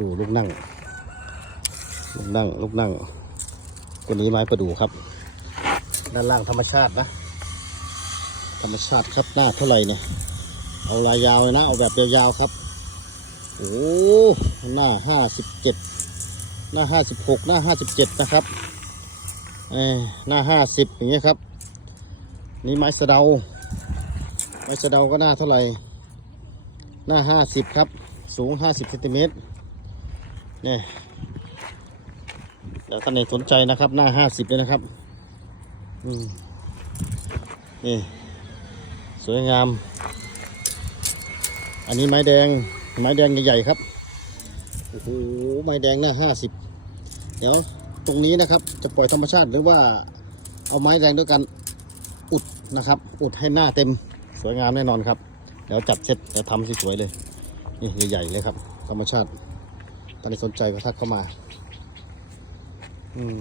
ดูลูกนั่ง ลูกนั่ง ลูกนั่ง ตัวนี้ไม้ประดู่ครับ ด้านล่างธรรมชาตินะ ธรรมชาติครับหน้าเท่าไหร่เนี่ย เอาลายยาวเลยนะ เอาแบบยาวๆครับ โอ้หน้าห้าสิบเจ็ดหน้าห้าสิบหกหน้าห้าสิบเจ็ดนะครับเอหน้าห้าสิบอย่างเงี้ยครับ นี่ไม้สะเดา ไม้สะเดาก็หน้าเท่าไหร่ หน้าห้าสิบครับ สูงห้าสิบเซนติเมตร นี่เดี๋ยวท่านไหนสนใจนะครับ หน้าห้าสิบเลยนะครับ อืม นี่ สวยงาม อันนี้ไม้แดง ไม้แดงใหญ่ๆครับ โอ้โห ไม้แดงหน้าห้าสิบ เดี๋ยวตรงนี้นะครับ จะปล่อยธรรมชาติหรือว่า เอาไม้แดงด้วยกัน อุดนะครับ อุดให้หน้าเต็ม สวยงามแน่นอนครับ เดี๋ยวจัดเสร็จเดี๋ยวทำสวยๆเลย นี่ใหญ่ๆเลยครับ ธรรมชาติ ตอนนี้สนใจก็ทักเข้ามา อืม